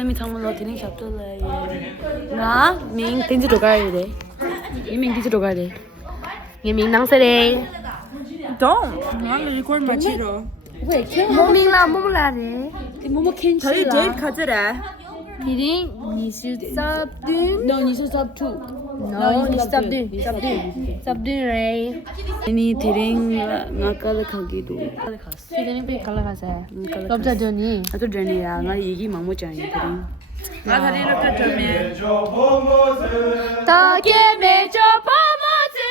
let me tell you tiring chapter le nga ming tin ji do ga de ming tin ji do ga de ye ming nang se de Don't. I'm gonna record my Cheeto. wait mo ming la mo la de mo mo ken 저희 chi 데이트 la 가지래. tiring ni su sub du no ni su sub tu No, ni sub du re ni tiring nga kal khagi do tiring pe kal kha sa lob ja journey to journey ya nga yi gi mang mo chan tiring 나 다리 이렇게 되면. 다 ke me jo pa mo ji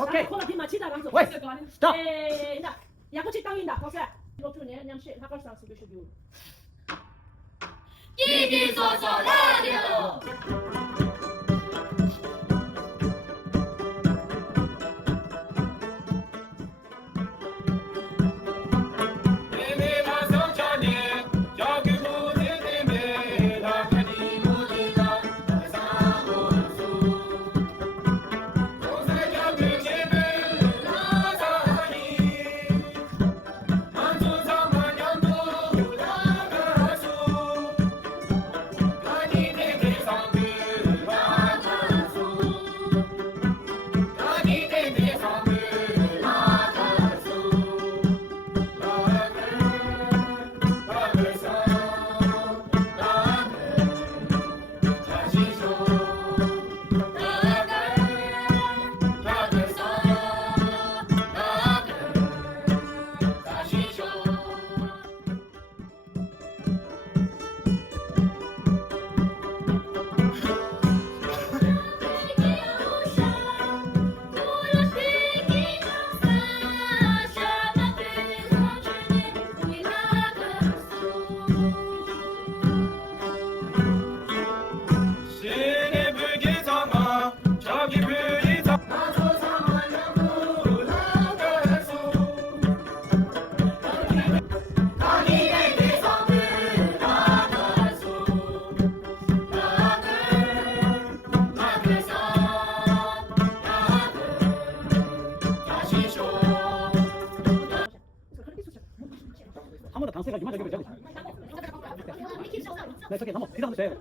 Okay. Wait. Stop. 한 번 더 당세가 이만 저기 저기. 네, 저기 넘어. 뒤로 한번 줘요.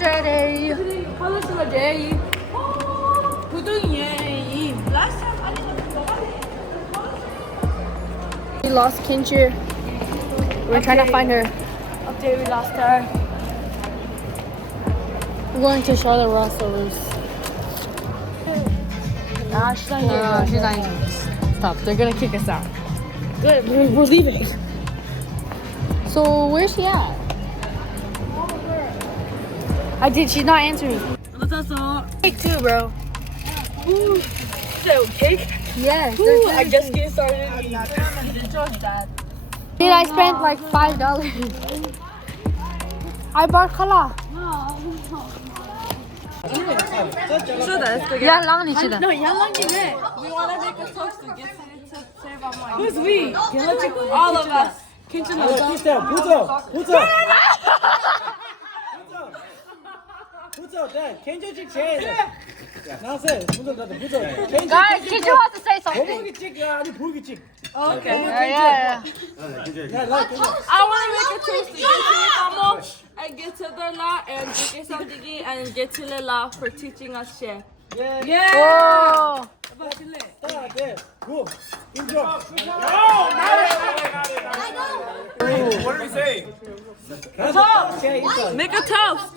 Today. 하늘수가 제이. 부둥이에 라스 We lost Kincher. We're trying to find her. Okay, we lost her. We're going to Charlotte Russell's. Nah, she's not here. No, she's not even. Stop. They're gonna kick us out. Good, we're leaving. So where's she at? She's not answering. Cake too, bro. Ooh, so cake. Yes. I just getting started eating. Dude, I spent like $5. I bought cola. Yeah, long ni chida. No, 양랑이네. We wanna make a toast to get to serve our wine. Who's we? All of us. 괜찮아. 시스템 부zo. 부zo. 네, kenjoji 제일. 나세. 부zo. Guys, did you have to say something? 보기 찍이야, 아니 보기 찍. Okay. Yeah. I want to make a toast to get to Mamo and get to the la and get Kesdiki and get to Lela for teaching us share. Yeah. Oh. 굿. 인정. What are we saying? Make a toast.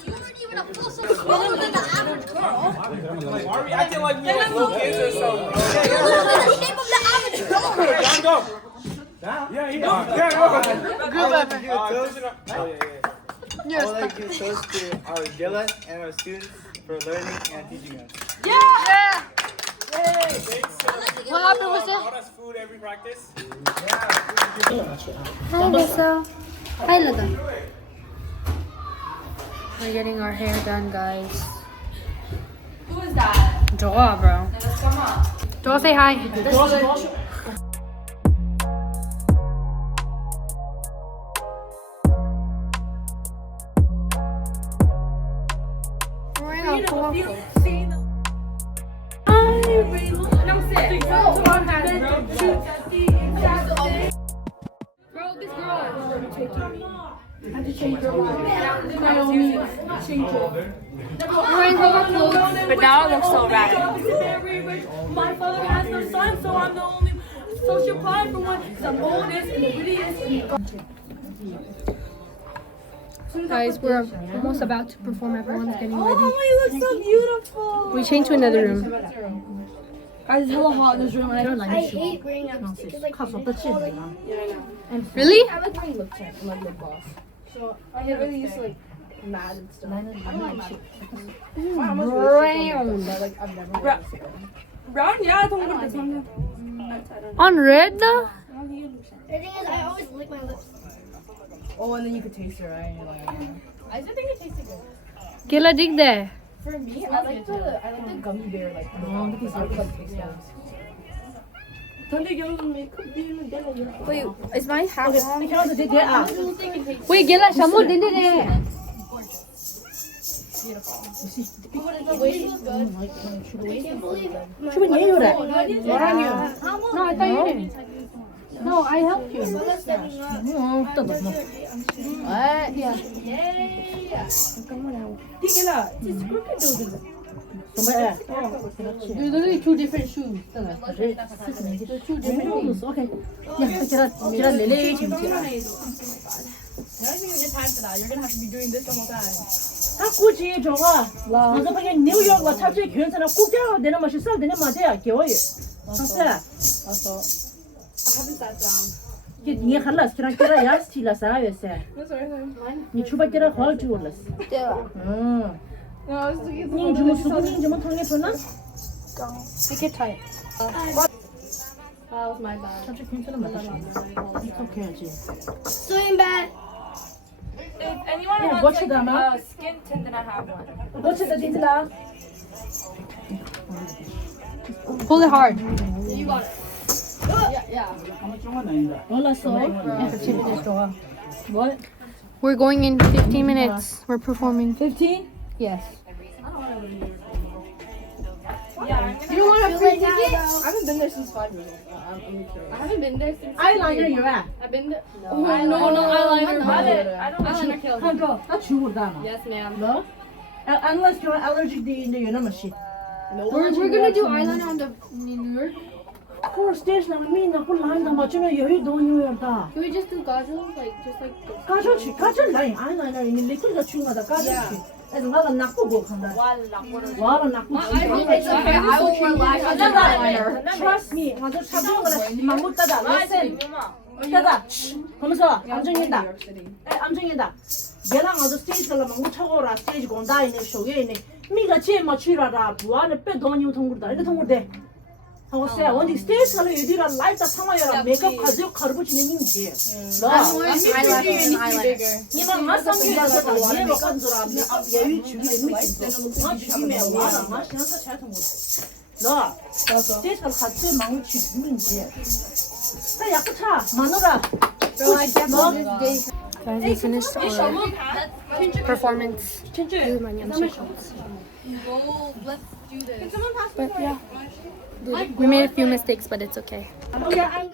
Why are we acting like we like little kids or something? Go. I would like to give toast to our genlas and our students for learning and teaching us. Yeah. What happened with it? Brought us food every practice. Hi, Vessel. Hi, Lada. We're getting our hair done, guys. Who is that? Joa, bro. Let's come on. Joa, say hi. We're in a cool Bro, this girl. Wearing her clothes. But now it looks so rad. My father has no son, so I'm the only social pride for one. I'm oldest and prettiest. Guys, we're almost about to perform. Everyone's getting ready. Oh, you look so beautiful. We changed to another room. Guys, it's hella hot in this room and I don't like I this room. hate wearing lipstick. It's like Really? I like wearing lip tint. I like lip gloss. So I get really used to like mad and stuff. I don't like shit. Brown. Like I've never worn this before. Brown? Yeah, I don't want to On red though? The thing is, I always lick my lips. Oh, and then you could taste it, right? I just think it tasted good. Kila dig there. For me, I like the gummy bear like taste Wait, is my hat wrong? Wait, Gila, Shamu did it. No, I thought you didn't. No, I helped you. They're literally two different shoes. They're two different things. Okay. You're gonna have to be doing this the whole time. 다 굳이 저거 먼저 그냥 뉴욕과 차주의 교연사나 국대가 되는 맛이 쌀 되는 맛이야 겨워요 상세 알았어. 이게 니가 갈라서 그냥 끼라 야스티라 사야세 니 추바끼라 걸 주올랐어 응 닝 주문 수고 닝 주문 통해 보나? 이렇게 타이 That was my bad. 차주 교연사는 맛있어 이렇게 해야지 Swing back. If anyone Yeah, wants what's like the amount? a skin tint, then I have one. 너치 다 딘들라 Pull it hard. You got it. Yeah. 아무 쫑은 아니다. 올랐어 재밌어 좋아 뭐? We're going in 15 minutes. We're performing. 15? Yes. You don't want a free ticket? I haven't been there since 5 years old. I haven't been there since. 아이라이너 you're I've been there. no eyeliner. eyeliner. I don't eyeliner kills me. 한거 다 주고다 Yes, ma'am. 너? Unless you're allergic to the machine. We're gonna do eyeliner on the New York. 그 스테이션 미나 홀라한다 맞추면 여유 돈이었다. Can we just do gajos? Like just like. 가져치 가져 라인 아이라이너 있는 리퀴드가 중요하다 가져치. 그래서 나가 낙보고 간다. 와라 낙보. It's okay. I will wear lashes and eyeliner. Trust me. 먼저 차주는 거라 막못 닫아. Listen. 닫아. 보면서 암정인다. 암정인다. 얘랑 어디 스테이지가 막못 차고라 스테이지 공다 있는 쇼에 있는 미가 제일 맞추라라 부안을 빼 돈이 통구다. 이거 통구대. 하고 세 언제 스테이지가 여디라 라이트 상하여라 메이크업 가지고 가르치는 인지. 너. 이만 마상기라서 얘가 간더라. 여유 주기를 믿겠어. 마 주기면 와라 마시면서 잘 통구. 너. 스테이지가 같이 막못 주는지. 자 약간 차 마누라. 너. Guys, we finished our performance. This is my yummy shots. But yeah, we made a few mistakes, but it's okay. Okay.